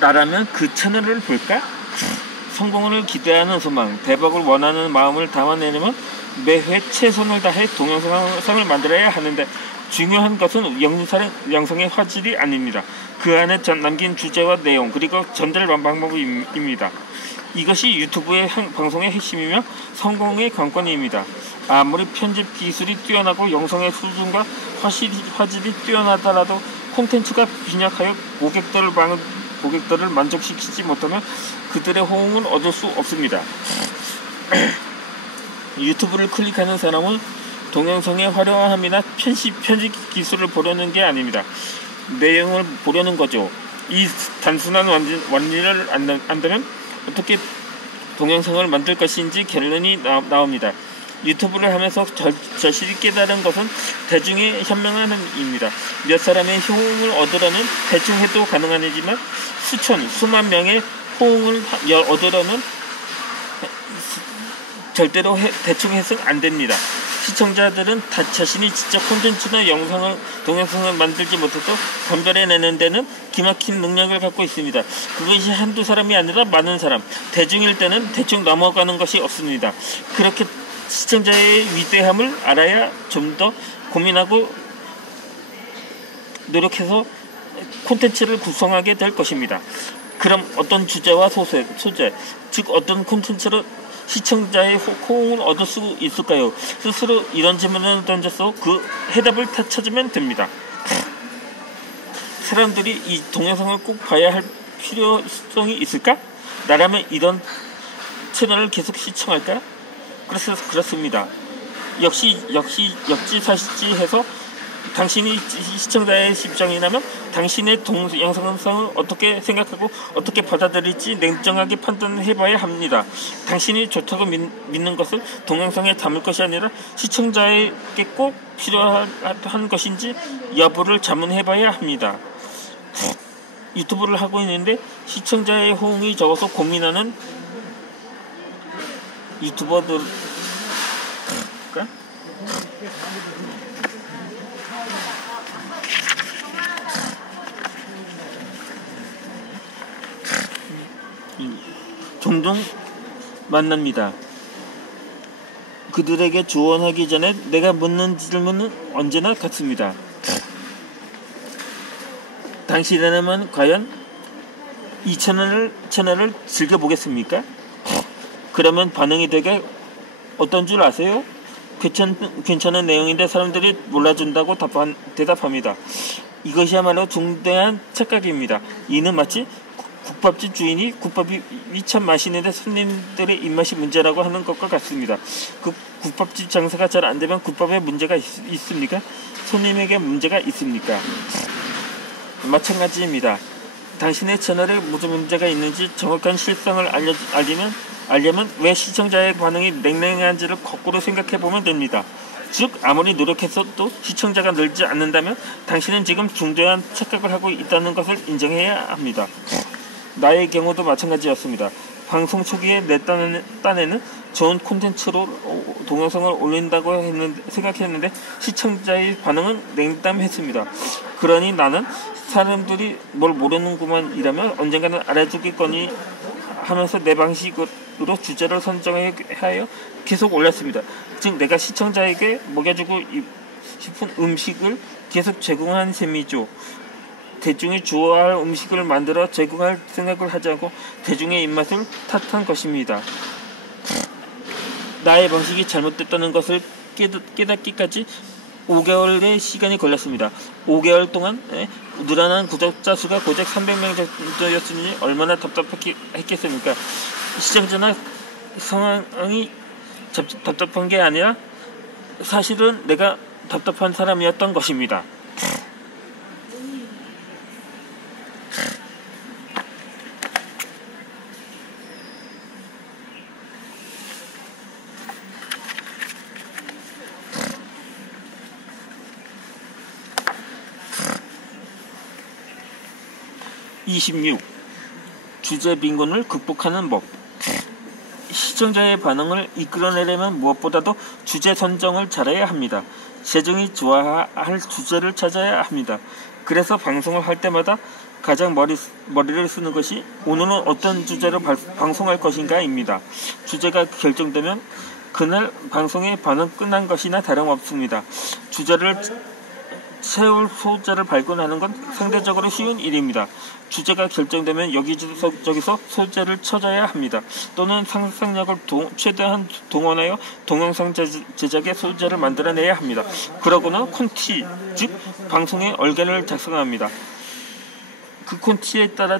나라면 그 채널을 볼까? 성공을 기대하는 소망, 대박을 원하는 마음을 담아내려면 매회 최선을 다해 동영상을 만들어야 하는데 중요한 것은 영상의 화질이 아닙니다. 그 안에 남긴 주제와 내용 그리고 전달 방법입니다. 이것이 유튜브의 방송의 핵심이며 성공의 관건입니다. 아무리 편집 기술이 뛰어나고 영상의 수준과 화질이 뛰어나더라도 콘텐츠가 빈약하여 고객들을 만족시키지 못하면 그들의 호응을 얻을 수 없습니다. 유튜브를 클릭하는 사람은 동영상의 화려함이나 편집 기술을 보려는 게 아닙니다. 내용을 보려는 거죠. 이 단순한 원리를 안다면 어떻게 동영상을 만들 것인지 결론이 나옵니다. 유튜브를 하면서 절실히 깨달은 것은 대중의 현명함입니다. 몇 사람의 호응을 얻으려면 대충 해도 가능하지만 수만 명의 호응을 얻으려면 절대로 대충 해서는 안 됩니다. 시청자들은 자신이 직접 콘텐츠나 동영상을 만들지 못해도 감별해내는 데는 기막힌 능력을 갖고 있습니다. 그것이 한두 사람이 아니라 많은 사람, 대중일 때는 대충 넘어가는 것이 없습니다. 그렇게 시청자의 위대함을 알아야 좀 더 고민하고 노력해서 콘텐츠를 구성하게 될 것입니다. 그럼 어떤 주제와 소재, 즉 어떤 콘텐츠로 시청자의 호응을 얻을 수 있을까요? 스스로 이런 질문을 던져서 그 해답을 찾으면 됩니다. 사람들이 이 동영상을 꼭 봐야 할 필요성이 있을까? 나라면 이런 채널을 계속 시청할까? 그래서 그렇습니다. 역시 역지사지해서 당신이 시청자의 입장이라면 당신의 영상을 어떻게 생각하고 어떻게 받아들일지 냉정하게 판단해봐야 합니다. 당신이 좋다고 믿는 것을 동영상에 담을 것이 아니라 시청자에게 꼭 필요한 것인지 여부를 자문해봐야 합니다. 유튜브를 하고 있는데 시청자의 호응이 적어서 고민하는 유튜버들 종종 만납니다. 그들에게 조언하기 전에 내가 묻는 질문은 언제나 같습니다. 당신이라면 과연 이 채널을 즐겨보겠습니까? 그러면 반응이 되게 어떤 줄 아세요? 괜찮은 내용인데 사람들이 몰라준다고 대답합니다. 이것이야말로 중대한 착각입니다. 이는 마치 국밥집 주인이 국밥이 참 맛있는데 손님들의 입맛이 문제라고 하는 것과 같습니다. 그 국밥집 장사가 잘 안되면 국밥에 문제가 있습니까? 손님에게 문제가 있습니까? 마찬가지입니다. 당신의 채널에 무슨 문제가 있는지 정확한 실상을 알려면 왜 시청자의 반응이 냉랭한지를 거꾸로 생각해보면 됩니다. 즉 아무리 노력해서도 시청자가 늘지 않는다면 당신은 지금 중대한 착각을 하고 있다는 것을 인정해야 합니다. 나의 경우도 마찬가지였습니다. 방송 초기에 내 딴에는 좋은 콘텐츠로 동영상을 올린다고 생각했는데 시청자의 반응은 냉담했습니다. 그러니 나는 사람들이 뭘 모르는구만 이라면 언젠가는 알아주겠거니 하면서 내 방식으로 주제를 선정하여 계속 올렸습니다. 즉 내가 시청자에게 먹여주고 싶은 음식을 계속 제공한 셈이죠. 대중이 좋아할 음식을 만들어 제공할 생각을 하지 않고 대중의 입맛을 탓한 것입니다. 나의 방식이 잘못됐다는 것을 깨닫기까지 5개월의 시간이 걸렸습니다. 5개월 동안 늘어난 구독자 수가 고작 300명 정도였으니 얼마나 답답했겠습니까? 시청자나 상황이 답답한 게 아니라 사실은 내가 답답한 사람이었던 것입니다. 주제 빈곤을 극복하는 법. 시청자의 반응을 이끌어내려면 무엇보다도 주제 선정을 잘해야 합니다. 대중이 좋아할 주제를 찾아야 합니다. 그래서 방송을 할 때마다 가장 머리를 쓰는 것이 오늘은 어떤 주제로 방송할 것인가입니다. 주제가 결정되면 그날 방송의 반응 끝난 것이나 다름없습니다. 주제를 세울 소재를 발견하는 건 상대적으로 쉬운 일입니다. 주제가 결정되면 여기저기서 소재를 찾아야 합니다. 또는 상상력을 최대한 동원하여 동영상 제작의 소재를 만들어내야 합니다. 그러고는 콘티, 즉 방송의 얼간을 작성합니다. 그 콘티에 따라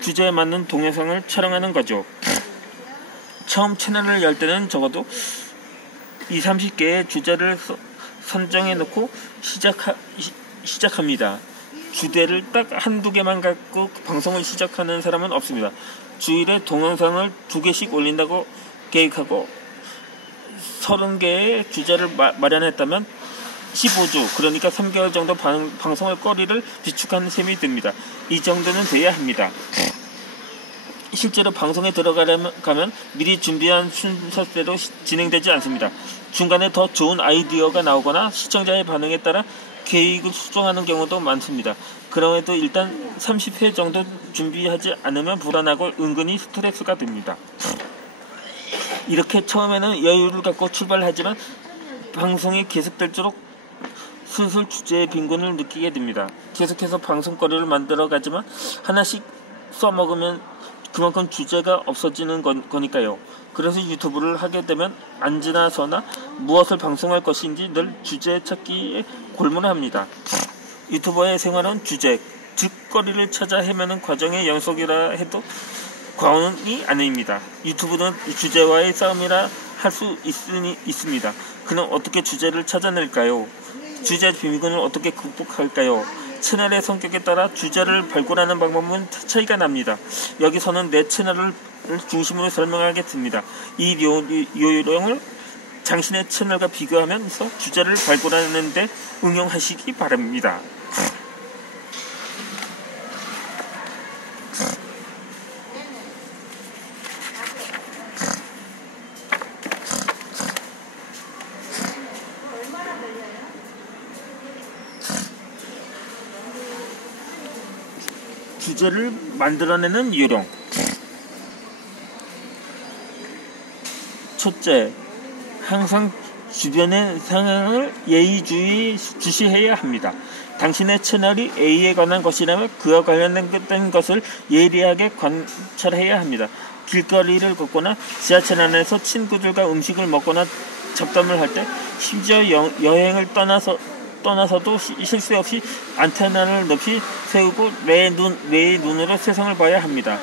주제에 맞는 동영상을 촬영하는 거죠. 처음 채널을 열 때는 적어도 20-30개의 주제를 선정해 놓고 시작합니다. 주제를 딱 한두 개만 갖고 방송을 시작하는 사람은 없습니다. 주일에 동영상을 2개씩 올린다고 계획하고 30개의 주제를 마련했다면 15주, 그러니까 3개월 정도 방송할 거리를 비축하는 셈이 듭니다. 이 정도는 돼야 합니다. 실제로 방송에 들어가면 미리 준비한 순서대로 진행되지 않습니다. 중간에 더 좋은 아이디어가 나오거나 시청자의 반응에 따라 계획을 수정하는 경우도 많습니다. 그럼에도 일단 30회 정도 준비하지 않으면 불안하고 은근히 스트레스가 됩니다. 이렇게 처음에는 여유를 갖고 출발하지만 방송이 계속될수록 슬슬 주제의 빈곤을 느끼게 됩니다. 계속해서 방송거리를 만들어가지만 하나씩 써먹으면 그만큼 주제가 없어지는 거니까요. 그래서 유튜브를 하게 되면 안 지나서나 무엇을 방송할 것인지 늘 주제 찾기에 골몰합니다. 유튜버의 생활은 주제, 즉 거리를 찾아 헤매는 과정의 연속이라 해도 과언이 아닙니다. 유튜브는 주제와의 싸움이라 할 수 있습니다. 그는 어떻게 주제를 찾아낼까요? 주제 빈곤을 어떻게 극복할까요? 채널의 성격에 따라 주제를 발굴하는 방법은 차이가 납니다. 여기서는 내 채널을 중심으로 설명하겠습니다. 이 요령을 당신의 채널과 비교하면서 주제를 발굴하는 데 응용하시기 바랍니다. 주제를 만들어내는 요령. 첫째, 항상 주변의 상황을 예의주시해야 합니다. 당신의 채널이 A에 관한 것이라면 그와 관련된 것을 예리하게 관찰해야 합니다. 길거리를 걷거나 지하철 안에서 친구들과 음식을 먹거나 잡담을 할 때, 심지어 여행을 떠나서도 실수 없이 안테나를 높이 세우고 내 눈으로 세상을 봐야 합니다.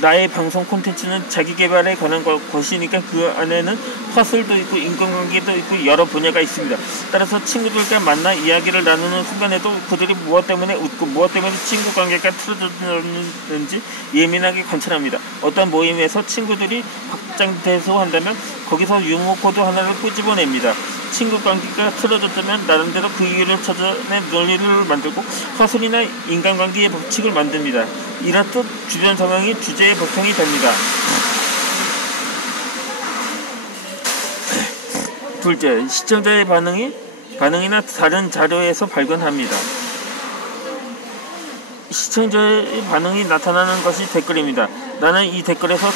나의 방송 콘텐츠는 자기개발에 관한 것이니까 그 안에는 화술도 있고 인간관계도 있고 여러 분야가 있습니다. 따라서 친구들과 만나 이야기를 나누는 순간에도 그들이 무엇 때문에 웃고 무엇 때문에 친구관계가 틀어졌는지 예민하게 관찰합니다. 어떤 모임에서 친구들이 확장대소한다면 거기서 유머 코드 하나를 끄집어냅니다. 친구관계가 틀어졌다면 나름대로 그 이유를 찾아내 논리를 만들고 화술이나 인간관계의 법칙을 만듭니다. 이렇듯 주변 상황이 주제의 바탕이 됩니다. 둘째, 시청자의 반응이나 다른 자료에서 발견합니다. 시청자의 반응이 나타나는 것이 댓글입니다. 나는 이 댓글에서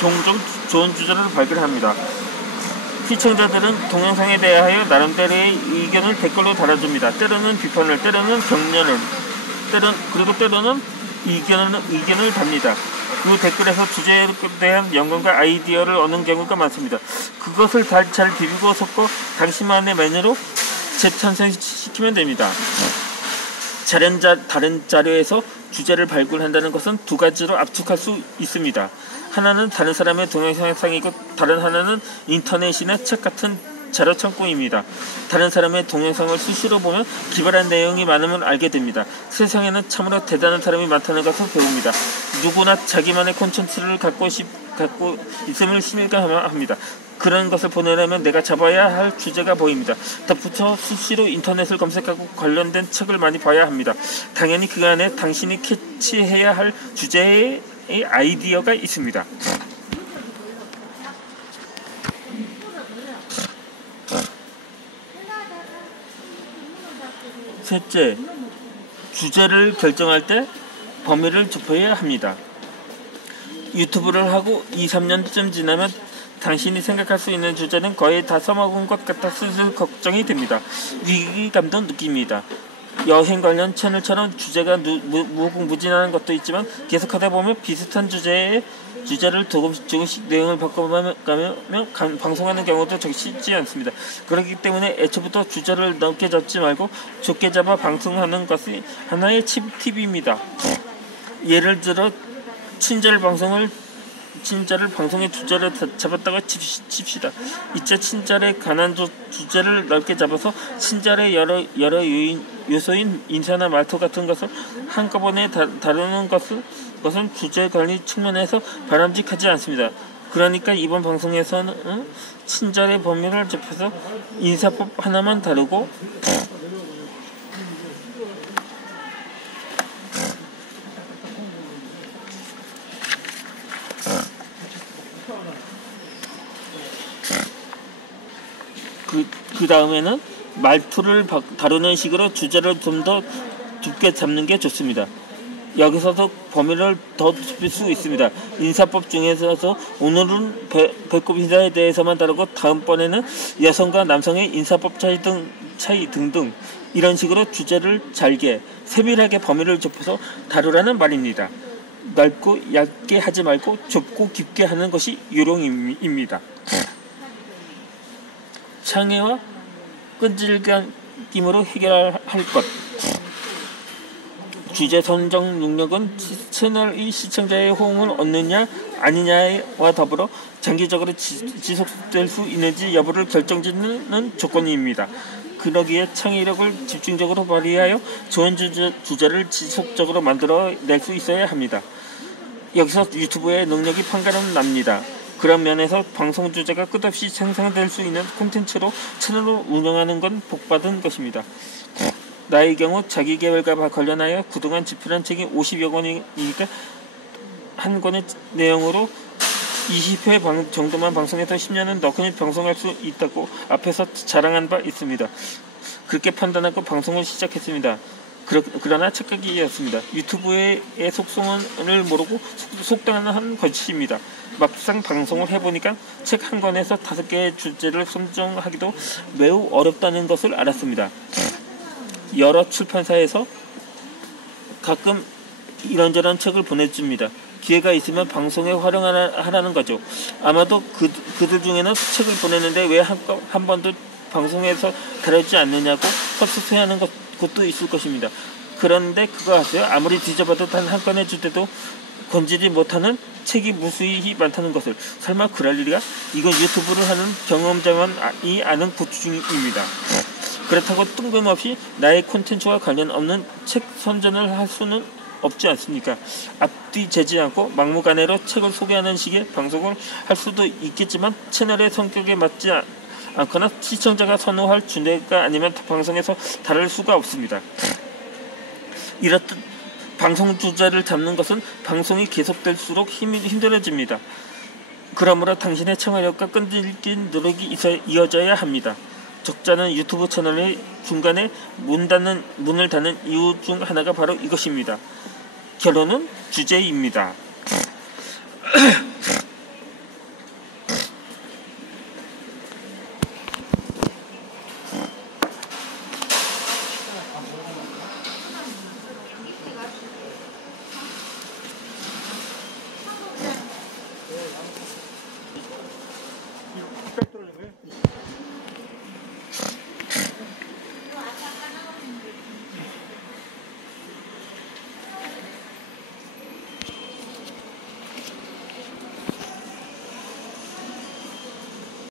종종 좋은 주제를 발견합니다. 시청자들은 동영상에 대하여 나름대로의 의견을 댓글로 달아줍니다. 때로는 비판을, 때로는 격려를, 때로는 의견을 답니다. 그 댓글에서 주제에 대한 영감과 아이디어를 얻는 경우가 많습니다. 그것을 잘 비비고 섞어 당신만의 메뉴로 재탄생시키면 됩니다. 다른 자료에서 주제를 발굴한다는 것은 두 가지로 압축할 수 있습니다. 하나는 다른 사람의 동영상이고 다른 하나는 인터넷이나 책 같은 자료 창고입니다. 다른 사람의 동영상을 수시로 보면 기발한 내용이 많음을 알게 됩니다. 세상에는 참으로 대단한 사람이 많다는 것을 배웁니다. 누구나 자기만의 콘텐츠를 갖고 있음을 실감합니다. 그런 것을 보내려면 내가 잡아야 할 주제가 보입니다. 덧붙여 수시로 인터넷을 검색하고 관련된 책을 많이 봐야 합니다. 당연히 그 안에 당신이 캐치해야 할 주제의 아이디어가 있습니다. 셋째, 주제를 결정할 때 범위를 좁혀야 합니다. 유튜브를 하고 2~3년쯤 지나면 당신이 생각할 수 있는 주제는 거의 다 써먹은 것 같아 슬슬 걱정이 됩니다. 위기감도 느낍니다. 여행 관련 채널처럼 주제가 무궁무진한 것도 있지만 계속하다 보면 비슷한 주제를 조금씩 내용을 바꿔가며 방송하는 경우도 적지 않습니다. 그렇기 때문에 애초부터 주제를 넓게 잡지 말고 좁게 잡아 방송하는 것이 하나의 팁입니다. 예를 들어 친절 방송의 주제를 잡았다고 칩시다. 이제 친절에 관한 주제를 넓게 잡아서 친절의 여러 요소인 인사나 말투 같은 것을 한꺼번에 다루는 것은 주제 관리 측면에서 바람직하지 않습니다. 그러니까 이번 방송에서는 친절의 범위를 좁혀서 인사법 하나만 다루고 그 다음에는 말투를 다루는 식으로 주제를 좀 더 좁게 잡는 게 좋습니다. 여기서도 범위를 더 좁힐 수 있습니다. 인사법 중에서도 오늘은 배꼽 인사에 대해서만 다루고 다음번에는 여성과 남성의 인사법 차이 등등 이런 식으로 주제를 잘게 세밀하게 범위를 좁혀서 다루라는 말입니다. 넓고 얇게 하지 말고 좁고 깊게 하는 것이 요령입니다. 창의와 끈질김으로 해결할 것. 주제 선정 능력은 채널의 시청자의 호응을 얻느냐 아니냐와 더불어 장기적으로 지속될 수 있는지 여부를 결정짓는 조건입니다. 그러기에 창의력을 집중적으로 발휘하여 좋은 주제를 지속적으로 만들어 낼 수 있어야 합니다. 여기서 유튜브의 능력이 판가름 납니다. 그런 면에서 방송 주제가 끝없이 생성될 수 있는 콘텐츠로 채널을 운영하는 건 복받은 것입니다. 나의 경우 자기계발과 관련하여 그동안 집필한 책이 50여 권이니까 한 권의 내용으로 20회 정도만 방송해서 10년은 너그니 방송할 수 있다고 앞에서 자랑한 바 있습니다. 그렇게 판단하고 방송을 시작했습니다. 그러나 착각이었습니다. 유튜브의 속성을 모르고 속단한 것입니다. 막상 방송을 해보니까 책 한 권에서 5개의 주제를 선정하기도 매우 어렵다는 것을 알았습니다. 여러 출판사에서 가끔 이런저런 책을 보내줍니다. 기회가 있으면 방송에 활용하라는 거죠. 아마도 그들 중에는 책을 보내는데 왜 한 번도 방송에서 다루지 않느냐고 헛소리하는 곳도 있을 것입니다. 그런데 그거 아세요? 아무리 뒤져봐도 단 한 건의 주제도 건지지 못하는 책이 무수히 많다는 것을. 설마 그럴 일이야? 이건 유튜브를 하는 경험자만이 아는 고충입니다. 그렇다고 뜬금없이 나의 콘텐츠와 관련 없는 책 선전을 할 수는 없지 않습니까? 앞뒤 재지 않고 막무가내로 책을 소개하는 식의 방송을 할 수도 있겠지만 채널의 성격에 맞지 않거나 시청자가 선호할 주제가 아니면 방송에서 다룰 수가 없습니다. 이렇듯 방송 주제를 잡는 것은 방송이 계속될수록 힘들어집니다. 그러므로 당신의 창의력과 끈질긴 노력이 이어져야 합니다. 적자는 유튜브 채널의 중간에 문을 닫는 이유 중 하나가 바로 이것입니다. 결론은 주제입니다. 백 들어오는 거예요?